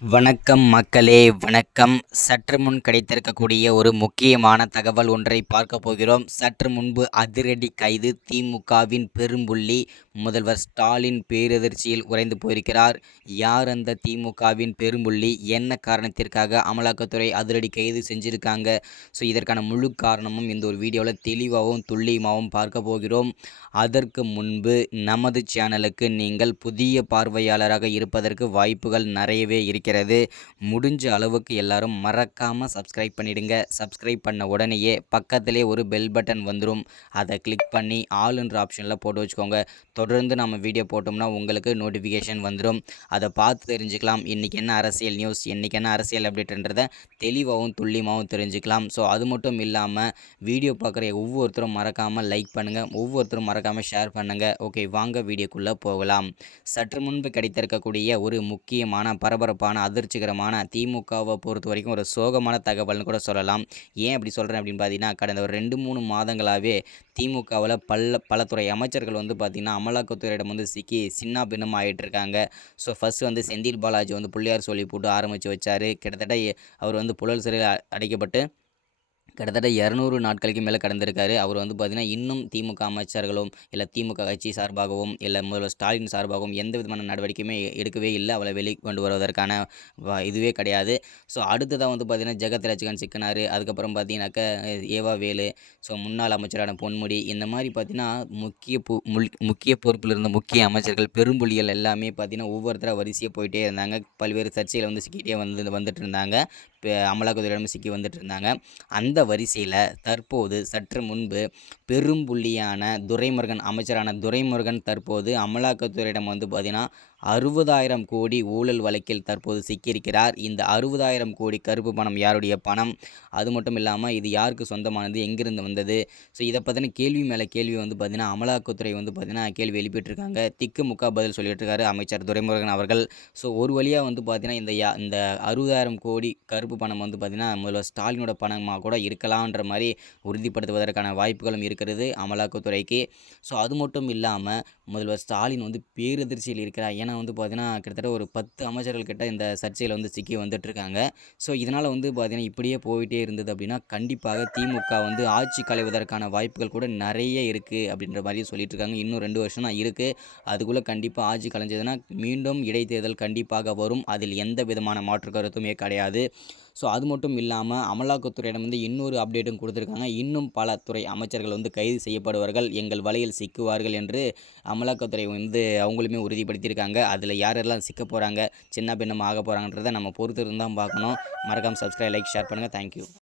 வணக்கம் மக்களே, வணக்கம். சற்று முன் கிடைத்திருக்கக்கூடிய ஒரு முக்கியமான தகவல் ஒன்றை பார்க்க போகிறோம். சற்று முன்பு அதிரடி கைது. திமுகவின் பெரும்புள்ளி முதல்வர் ஸ்டாலின் பேரதிர்ச்சியில் உறைந்து போயிருக்கிறார். யார் அந்த திமுகவின் பெரும்புள்ளி? என்ன காரணத்திற்காக அமலாக்கத்துறை அதிரடி கைது செஞ்சுருக்காங்க? ஸோ இதற்கான முழு காரணமும் இந்த ஒரு வீடியோவில் தெளிவாகவும் துல்லியமாகவும் பார்க்க போகிறோம். அதற்கு முன்பு நமது சேனலுக்கு நீங்கள் புதிய பார்வையாளராக இருப்பதற்கு வாய்ப்புகள் நிறையவே இருக்கிறது. முடிஞ்ச அளவுக்கு எல்லாரும் மறக்காமல் சப்ஸ்கிரைப் பண்ணிடுங்க. சப்ஸ்கிரைப் பண்ண உடனேயே பக்கத்திலே ஒரு பெல் பட்டன் வந்துடும். அதை கிளிக் பண்ணி ஆல்ன்ற ஆப்ஷனில் போட்டு வச்சுக்கோங்க. தொடர்ந்து நம்ம வீடியோ போட்டோம்னா உங்களுக்கு நோட்டிஃபிகேஷன் வந்துடும். அதை பார்த்து தெரிஞ்சுக்கலாம். இன்றைக்கி என்ன அரசியல் நியூஸ், இன்றைக்கி என்ன அரசியல் அப்டேட்ன்றதை தெளிவாகவும் துல்லியமாகவும் தெரிஞ்சுக்கலாம். ஸோ அது மட்டும் இல்லாமல் வீடியோ பார்க்குற ஒவ்வொருத்தரும் மறக்காமல் லைக் பண்ணுங்கள், ஒவ்வொருத்தரும் மறக்காமல் ஷேர் பண்ணுங்கள். ஓகே, வாங்க வீடியோக்குள்ளே போகலாம். சற்று முன்பு கிடைத்திருக்கக்கூடிய ஒரு முக்கியமான பரபரப்பான அதிர்ச்சிகரமான திமுகவை பொறுத்த வரைக்கும் ஒரு சோகமான தகவல்னு கூட சொல்லலாம். ஏன் அப்படி சொல்கிறேன் அப்படின்னு பார்த்தீங்கன்னா, கடந்த ஒரு 2-3 மாதங்களாகவே திமுகவில் பல துறை அமைச்சர்கள் பார்த்திங்கன்னா அமலாக்கத்துறையிடம் சிக்கி சின்ன பின்னம் ஆகிட்டு இருக்காங்க. ஸோ ஃபஸ்ட்டு செந்தில் பாலாஜி பிள்ளையார் சொல்லி போட்டு ஆரம்பித்து வச்சார். கிட்டத்தட்ட அவர் புழல் சிறையில் அடைக்கப்பட்டு கிட்டத்தட்ட 200 நாட்களுக்கு மேலே கடந்திருக்காரு. அவர் பார்த்திங்கன்னா இன்னும் திமுக அமைச்சர்களும் இல்லை திமுக கட்சி சார்பாகவும் இல்லை முதல்வர் ஸ்டாலின் சார்பாகவும் எந்த விதமான நடவடிக்கையுமே எடுக்கவே இல்லை. அவளை வெளிக்கொண்டு வருவதற்கான இதுவே கிடையாது. ஸோ அடுத்ததாக பார்த்திங்கன்னா ஜெகத் ரட்சகன் சிக்கினார். அதுக்கப்புறம் பார்த்திங்கனாக்கா ஏவா வேலு, ஸோ முன்னாள் அமைச்சரான பொன்முடி, இந்த மாதிரி பார்த்திங்கன்னா முக்கிய பொறுப்பில் இருந்த முக்கிய அமைச்சர்கள் பெரும்புலிகள் எல்லாமே பார்த்திங்கன்னா ஒவ்வொருத்தராக வரிசையாக போயிட்டே இருந்தாங்க. பல்வேறு சர்ச்சையில் சிக்கிட்டே வந்துட்டு இருந்தாங்க. அமலாக்கத்துறையிடம் சிக்கி வந்துட்டு இருந்தாங்க. அந்த வரிசையில் தற்போது சற்று முன்பு பெரும்புள்ளியான துரைமுருகன், அமைச்சரான துரைமுருகன் தற்போது அமலாக்கத்துறையிடம் பார்த்திங்கன்னா 60,000 கோடி ஊழல் வழக்கில் தற்போது சிக்கியிருக்கிறார். இந்த 60,000 கோடி கருப்பு பணம் யாருடைய பணம்? அது மட்டும் இல்லாமல் இது யாருக்கு சொந்தமானது, எங்கிருந்து வந்தது? ஸோ இதை பற்றின கேள்வி மேலே கேள்வி பார்த்திங்கன்னா அமலாக்கத்துறை பார்த்திங்கன்னா கேள்வி எழுப்பிட்டுருக்காங்க. திக்குமுக்கா பதில் சொல்லிட்டு இருக்காரு அமைச்சர் துரைமுருகன் அவர்கள். ஸோ ஒரு வழியாக பார்த்திங்கன்னா இந்த 60,000 கோடி கருப்பு பணம் பார்த்திங்கன்னா முதல்வர் ஸ்டாலினோட பணமாக கூட இருக்கலான்ற மாதிரி உறுதிப்படுத்துவதற்கான வாய்ப்புகளும் இருக்கிறது அமலாக்கத்துறைக்கு. ஸோ அது மட்டும் இல்லாமல் முதல்வர் ஸ்டாலின் பேரதிர்ச்சியில் இருக்கிறார். ஏன்னா பார்த்திங்கன்னா கிட்டத்தட்ட ஒரு 10 அமைச்சர்கள் கிட்ட இந்த சர்ச்சையில் சிக்கி வந்துட்டுருக்காங்க. ஸோ இதனால் பார்த்திங்கன்னா இப்படியே போயிட்டே இருந்தது அப்படின்னா கண்டிப்பாக திமுக ஆட்சி கலைவதற்கான வாய்ப்புகள் கூட நிறைய இருக்குது அப்படின்ற மாதிரி சொல்லிட்டு இருக்காங்க. இன்னும் 2 வருஷம் தான் இருக்குது. அதுக்குள்ளே கண்டிப்பாக ஆட்சி கலைஞ்சதுன்னா மீண்டும் இடைத்தேர்தல் கண்டிப்பாக வரும். அதில் எந்த விதமான மாற்று கருத்துமே கிடையாது. ஸோ அது மட்டும் இல்லாமல் அமலாக்கத்துறையிடம் இன்னொரு அப்டேட்டும் கொடுத்துருக்காங்க. இன்னும் பல துறை அமைச்சர்கள் கைது செய்யப்படுவார்கள், எங்கள் வலையில் சிக்குவார்கள் என்று அமலாக்கத்துறை அவங்களுமே உறுதிப்படுத்தியிருக்காங்க. அதில் யாரெல்லாம் சிக்க போகிறாங்க, சின்ன பின்னமாக ஆக போகிறாங்கன்றதை நம்ம பொறுத்து இருந்தால் பார்க்கணும். மறக்காமல் சப்ஸ்கிரைப், லைக், ஷேர் பண்ணுங்கள். தேங்க்யூ.